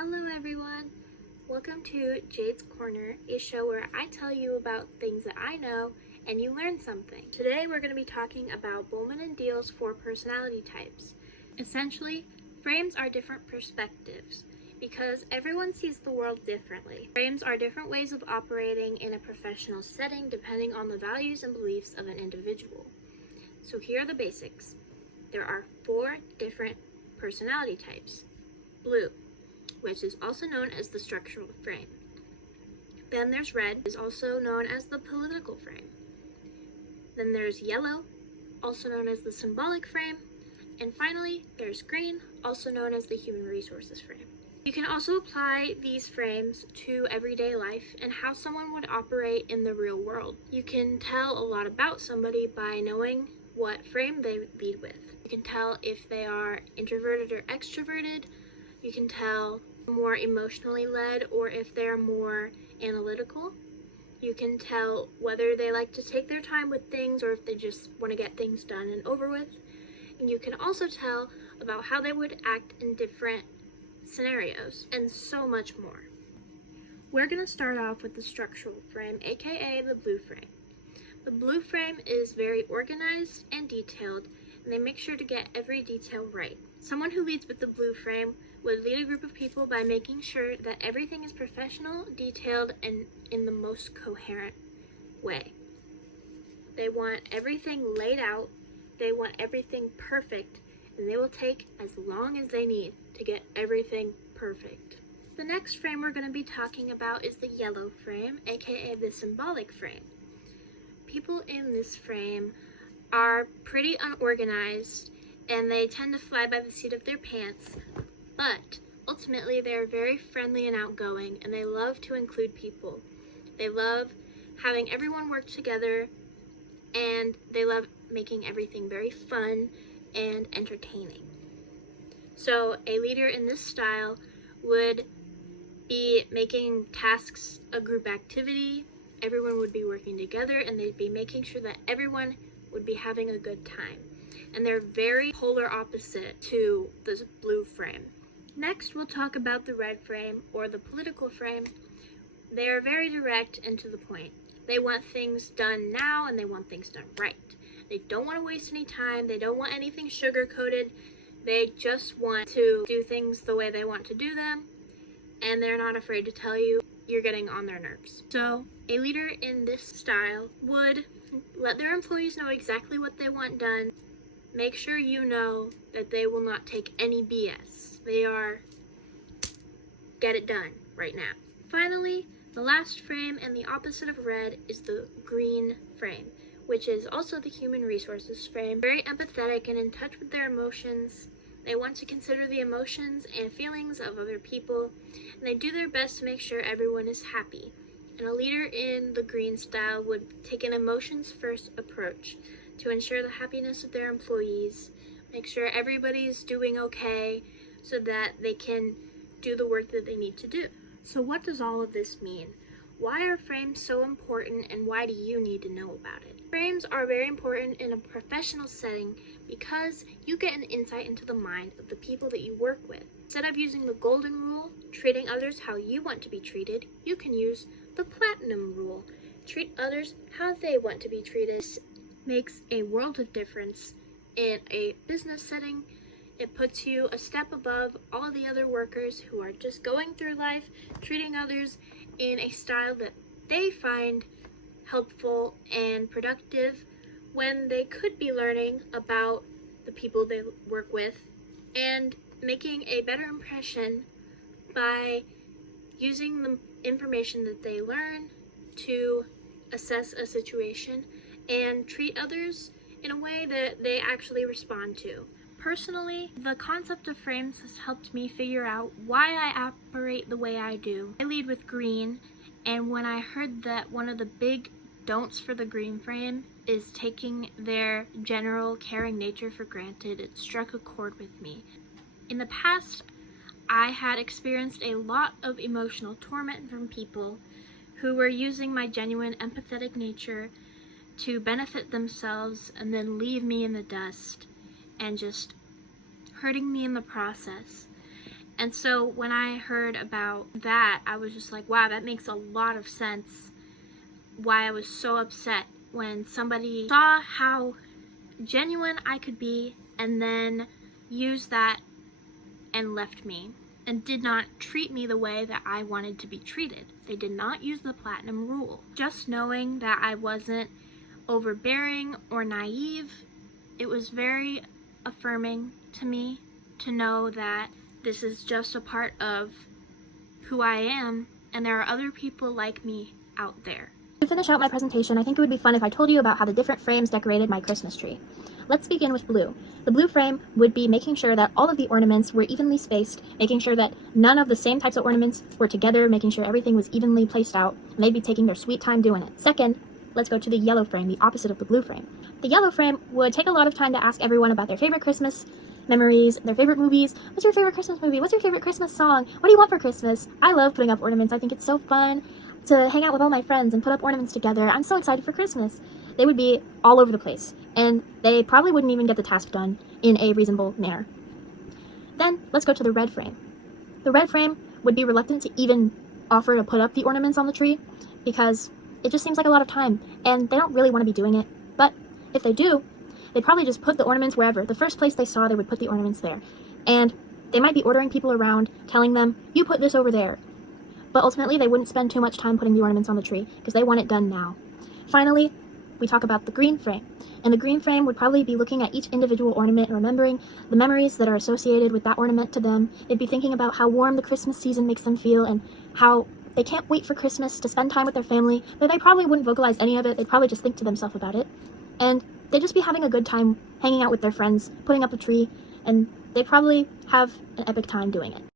Hello everyone! Welcome to Jade's Corner, a show where I tell you about things that I know and you learn something. Today we're going to be talking about Bowman and Deal's 4 personality types. Essentially, frames are different perspectives because everyone sees the world differently. Frames are different ways of operating in a professional setting depending on the values and beliefs of an individual. So here are the basics. There are 4 different personality types. Blue, which is also known as the structural frame. Then there's red, is also known as the political frame. Then there's yellow, also known as the symbolic frame. And finally, there's green, also known as the human resources frame. You can also apply these frames to everyday life and how someone would operate in the real world. You can tell a lot about somebody by knowing what frame they lead with. You can tell if they are introverted or extroverted. You can tell more emotionally led or if they're more analytical. You can tell whether they like to take their time with things or if they just want to get things done and over with. And you can also tell about how they would act in different scenarios and so much more. We're going to start off with the structural frame, aka the blue frame. The blue frame is very organized and detailed, and they make sure to get every detail right. Someone who leads with the blue frame would lead a group of people by making sure that everything is professional, detailed, and in the most coherent way. They want everything laid out, they want everything perfect, and they will take as long as they need to get everything perfect. The next frame we're going to be talking about is the yellow frame, aka the symbolic frame. People in this frame are pretty unorganized and they tend to fly by the seat of their pants, but ultimately they're very friendly and outgoing and they love to include people. They love having everyone work together and they love making everything very fun and entertaining. So a leader in this style would be making tasks a group activity. Everyone would be working together and they'd be making sure that everyone would be having a good time. And they're very polar opposite to the blue frame. Next, we'll talk about the red frame or the political frame. They are very direct and to the point. They want things done now and they want things done right. They don't want to waste any time. They don't want anything sugar-coated. They just want to do things the way they want to do them. And they're not afraid to tell you you're getting on their nerves. So a leader in this style would let their employees know exactly what they want done. Make sure you know that they will not take any BS. They are get it done right now. Finally, the last frame and the opposite of red is the green frame, which is also the human resources frame. Very empathetic and in touch with their emotions. They want to consider the emotions and feelings of other people, and they do their best to make sure everyone is happy. And a leader in the green style would take an emotions-first approach to ensure the happiness of their employees, make sure everybody's doing okay so that they can do the work that they need to do. So what does all of this mean? Why are frames so important and why do you need to know about it? Frames are very important in a professional setting because you get an insight into the mind of the people that you work with. Instead of using the golden rule, treating others how you want to be treated, you can use the platinum rule. Treat others how they want to be treated. This makes a world of difference in a business setting. It puts you a step above all the other workers who are just going through life, treating others in a style that they find helpful and productive when they could be learning about the people they work with and making a better impression by using the information that they learn to assess a situation and treat others in a way that they actually respond to. Personally, the concept of frames has helped me figure out why I operate the way I do. I lead with green, and when I heard that one of the big don'ts for the green frame is taking their general caring nature for granted, it struck a chord with me. In the past, I had experienced a lot of emotional torment from people who were using my genuine empathetic nature to benefit themselves and then leave me in the dust and just hurting me in the process. And so when I heard about that, I was just like, wow, that makes a lot of sense why I was so upset when somebody saw how genuine I could be and then used that and left me and did not treat me the way that I wanted to be treated. They did not use the platinum rule. Just knowing that I wasn't overbearing or naive, it was very affirming to me to know that this is just a part of who I am and there are other people like me out there. To finish out my presentation, I think it would be fun if I told you about how the different frames decorated my Christmas tree. Let's begin with blue. The blue frame would be making sure that all of the ornaments were evenly spaced, making sure that none of the same types of ornaments were together, making sure everything was evenly placed out, and they'd be taking their sweet time doing it. Second, let's go to the yellow frame, the opposite of the blue frame. The yellow frame would take a lot of time to ask everyone about their favorite Christmas memories, their favorite movies. What's your favorite Christmas movie? What's your favorite Christmas song? What do you want for Christmas? I love putting up ornaments. I think it's so fun to hang out with all my friends and put up ornaments together. I'm so excited for Christmas. They would be all over the place, and they probably wouldn't even get the task done in a reasonable manner. Then, let's go to the red frame. The red frame would be reluctant to even offer to put up the ornaments on the tree because it just seems like a lot of time, and they don't really want to be doing it. But if they do, they'd probably just put the ornaments wherever. The first place they saw, they would put the ornaments there. And they might be ordering people around, telling them, you put this over there. But ultimately, they wouldn't spend too much time putting the ornaments on the tree because they want it done now. Finally, we talk about the green frame. And the green frame would probably be looking at each individual ornament and remembering the memories that are associated with that ornament to them. They'd be thinking about how warm the Christmas season makes them feel and how they can't wait for Christmas to spend time with their family, but they probably wouldn't vocalize any of it. They'd probably just think to themselves about it. And they'd just be having a good time hanging out with their friends, putting up a tree, and they'd probably have an epic time doing it.